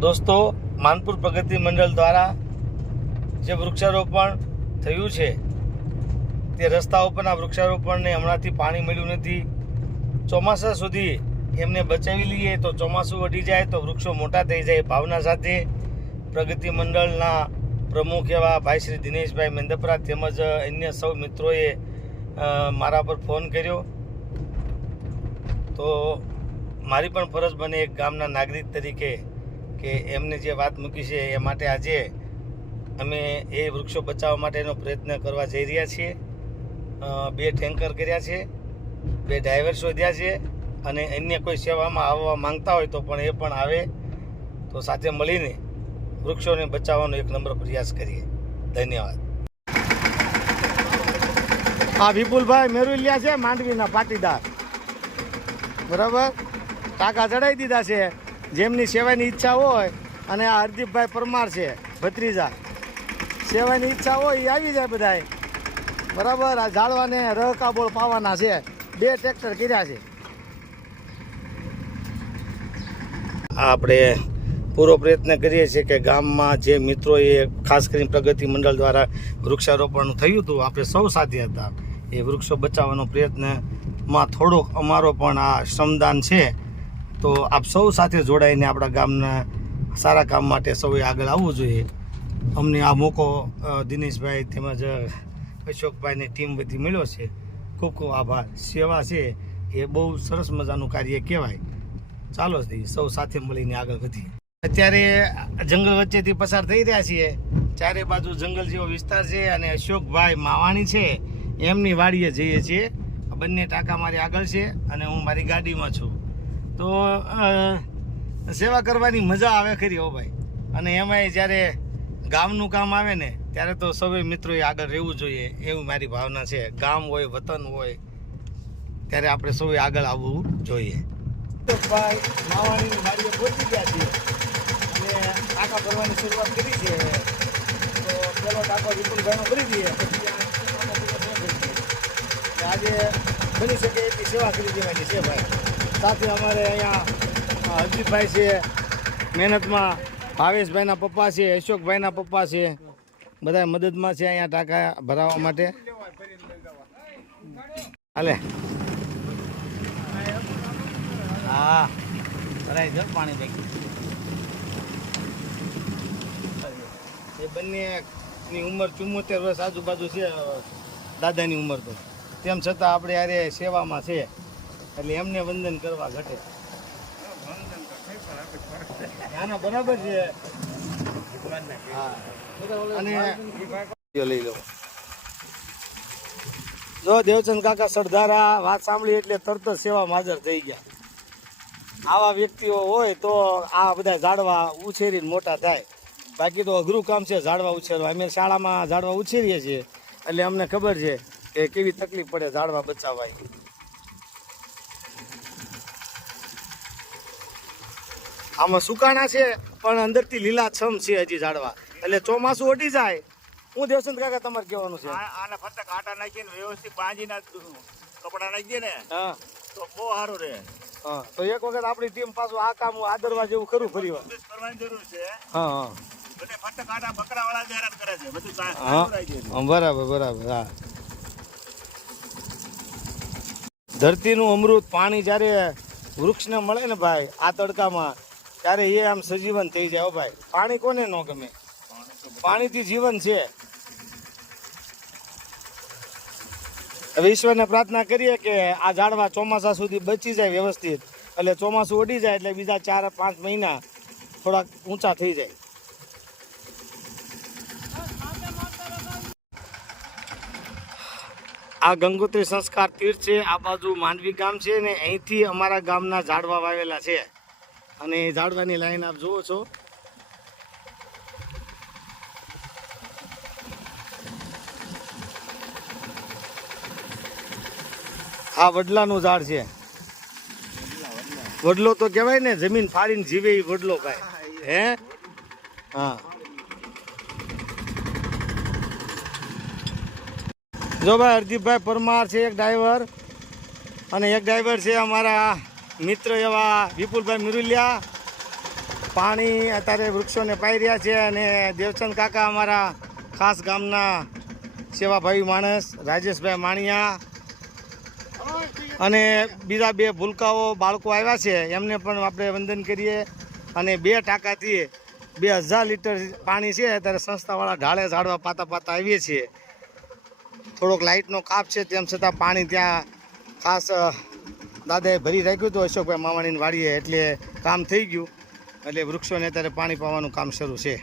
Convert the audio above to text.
દોસ્તો, માનપુર પ્રગતિ મંડળ દ્વારા જે વૃક્ષારોપણ થયું છે તે રસ્તા ઉપરના વૃક્ષારોપણને હમણાંથી પાણી મળ્યું નથી. ચોમાસા સુધી એમને બચાવી લઈએ તો ચોમાસું વધી જાય તો વૃક્ષો મોટા થઈ જાય ભાવના સાથે પ્રગતિ મંડળના પ્રમુખ એવા ભાઈ શ્રી દિનેશભાઈ મેંદપરા તેમજ અન્ય સૌ મિત્રોએ મારા પર ફોન કર્યો. તો મારી પણ ફરજ બને એક ગામના નાગરિક તરીકે કે એમને જે વાત મૂકી છે એ માટે આજે અમે એ વૃક્ષો બચાવવા માટેનો પ્રયત્ન કરવા જઈ રહ્યા છીએ. 2 ટેન્કર કર્યા છે, 2 ડ્રાઈવર શોધ્યા છે અને અન્ય કોઈ સેવામાં આવવા માંગતા હોય તો પણ એ પણ આવે તો સાથે મળીને વૃક્ષોને બચાવવાનો એક નમ્ર પ્રયાસ કરીએ. ધન્યવાદ. આ વિપુલભાઈ મેરુલિયા છે, માંડવીના પાટીદાર, બરાબર. ટાંકા ચડાવી દીધા છે. જેમની સેવાની ઈચ્છા હોય, અને આ હરદીપભાઈ પરમાર છે ભત્રીજા, સેવાની ઈચ્છા હોય એ આવી જાય બધાય, બરાબર. આ ઝાડવાને રહકાબોળ પાવાના છે. 2 ટ્રેક્ટર કર્યા છે. આપણે પૂરો પ્રયત્ન કરીએ છીએ કે ગામમાં જે મિત્રોએ ખાસ કરીને પ્રગતિ મંડળ દ્વારા વૃક્ષારોપણ થયું હતું, આપણે સૌ સાથે હતા. એ વૃક્ષો બચાવવાનો પ્રયત્નમાં થોડોક અમારો પણ આ શ્રમદાન છે. તો આપ સૌ સાથે જોડાઈને આપણા ગામના સારા કામ માટે સૌએ આગળ આવવું જોઈએ. અમને આ મોકો દિનેશભાઈ તેમજ અશોકભાઈને ટીમ બધી મળ્યો છે. ખૂબ ખૂબ આભાર. સેવા છે એ બહુ સરસ મજાનું કાર્ય કહેવાય. ચાલો સૌ સાથે મળીને આગળ વધીએ. અત્યારે જંગલ વચ્ચેથી પસાર થઈ રહ્યા છીએ. ચારે બાજુ જંગલ જેવો વિસ્તાર છે અને અશોકભાઈ માવાણી છે એમની વાડીએ જઈએ છીએ. બંને ટાંકા મારી આગળ છે અને હું મારી ગાડીમાં છું. તો સેવા કરવાની મજા આવે ખરી હો ભાઈ. અને એમાંય જ્યારે ગામનું કામ આવે ને ત્યારે તો સૌએ મિત્રોએ આગળ રહેવું જોઈએ એવું મારી ભાવના છે. ગામ હોય, વતન હોય, ત્યારે આપણે સૌએ આગળ આવવું જોઈએ. ભાઈ માવાણીની વાડીએ પહોંચી ગયા છીએ અને ટાંકા ભરવાની શરૂઆત કરી છે. તો પેલો ટાંકો વિપુલભાઈનો ભરી દઈએ, પછી આજે બની શકે એટલી સેવા કરી દેવાની છે ભાઈ. સાથે અમારે અહીંયા હરદીપભાઈ છે મહેનતમાં, ભાવેશભાઈના પપ્પા છે, અશોકભાઈના પપ્પા છે, બધા મદદમાં છે અહીંયા ટાંકા ભરાવવા માટે. હાલે હા ભરાઈ જાવ પાણી ભાઈ. એ બંનેની ઉંમર 74 વર્ષ આજુબાજુ છે દાદાની ઉંમર. તો તેમ છતાં આપણે યારે સેવામાં છે એટલે એમને વંદન કરવા ઘટે. ના બરાબર છે. અને લઈ લો. જો દેવચંદ કાકા સરદારા વાત સાંભળી એટલે તરત જ સેવામાં હાજર થઈ ગયા. આવા વ્યક્તિઓ હોય તો આ બધા ઝાડવા ઉછેરીને મોટા થાય. બાકી તો અઘરું કામ છે ઝાડવા ઉછેરવા. અમે શાળામાં ઝાડવા ઉછેરીએ છીએ એટલે અમને ખબર છે કે કેવી તકલીફ પડે ઝાડવા બચાવવા. આમાં સુકાણા છે પણ અંદરથી લીલાછમ છે હજી ઝાડવા. એટલે ચોમાસું ઓટી જાય. હું દેવચંદ કાકા તમારે કહેવાનું છે, આને ફક્ત કાંટા નાખીને વ્યવસ્થિત બાંધીને કપડા નાખીએ ને હા તો બહુ સારું રહે. હા તો એક વખત આપણી ટીમ પાછું આ કામ આદરવા જેવું ખરું ફરી વાર કરવાની જરૂર છે. હા હા બધે ફક્ત કાંટા પકડા વાળા જ હેરાન કરે છે. બધું હા બરાબર બરાબર. હા ધરતીનું અમૃત પાણી જ્યારે વૃક્ષને મળે ને ભાઈ આ તડકામાં, ત્યારે એ આમ સજીવન થઈ જાય. હો ભાઈ, પાણી કોને ન ગમે? પાણીથી જીવન છે. હવે ઈશ્વરને પ્રાર્થના કરીએ કે આ ઝાડવા ચોમાસા સુધી બચી જાય વ્યવસ્થિત. એટલે ચોમાસું ઓડી જાય એટલે બીજા 4-5 મહિના થોડાક ઊંચા થઈ જાય. આ ગંગોત્રી સંસ્કાર તીર્થ છે. આ બાજુ માંડવી ગામ છે ને અહીંથી અમારા ગામના ઝાડવા વાવેલા છે. અને એ ઝાડવાની લાઈન આપ જુઓ છો. આ વડલાનું ઝાડ છે. વડલો તો કહેવાય ને, જમીન ફાડીને જીવે એ વડલો ભાઈ. હે હા જો ભાઈ હરદીપભાઈ પરમાર છે એક ડ્રાઈવર, અને એક ડ્રાઈવર છે અમારા મિત્ર એવા વિપુલભાઈ મેરુલિયા, પાણી અત્યારે વૃક્ષોને પાઈ રહ્યા છે અને દેવચંદ કાકા અમારા ખાસ ગામના સેવાભાવી માણસ રાજેશભાઈ માણિયા અને બીજા 2 ભૂલકાઓ બાળકો આવ્યા છે એમને પણ આપણે વંદન કરીએ. અને 2 ટાંકાથી 2000 લીટર પાણી છે અત્યારે સંસ્થાવાળા ઢાળે ઝાડવા પાતા આવીએ છીએ. થોડોક લાઇટનો કાપ છે તેમ છતાં પાણી ત્યાં ખાસ દાદાએ ભરી રાખ્યું હતું અશોકભાઈ માવાણીની વાડીએ એટલે કામ થઈ ગયું. એટલે વૃક્ષોને અત્યારે પાણી પાવાનું કામ શરૂ છે.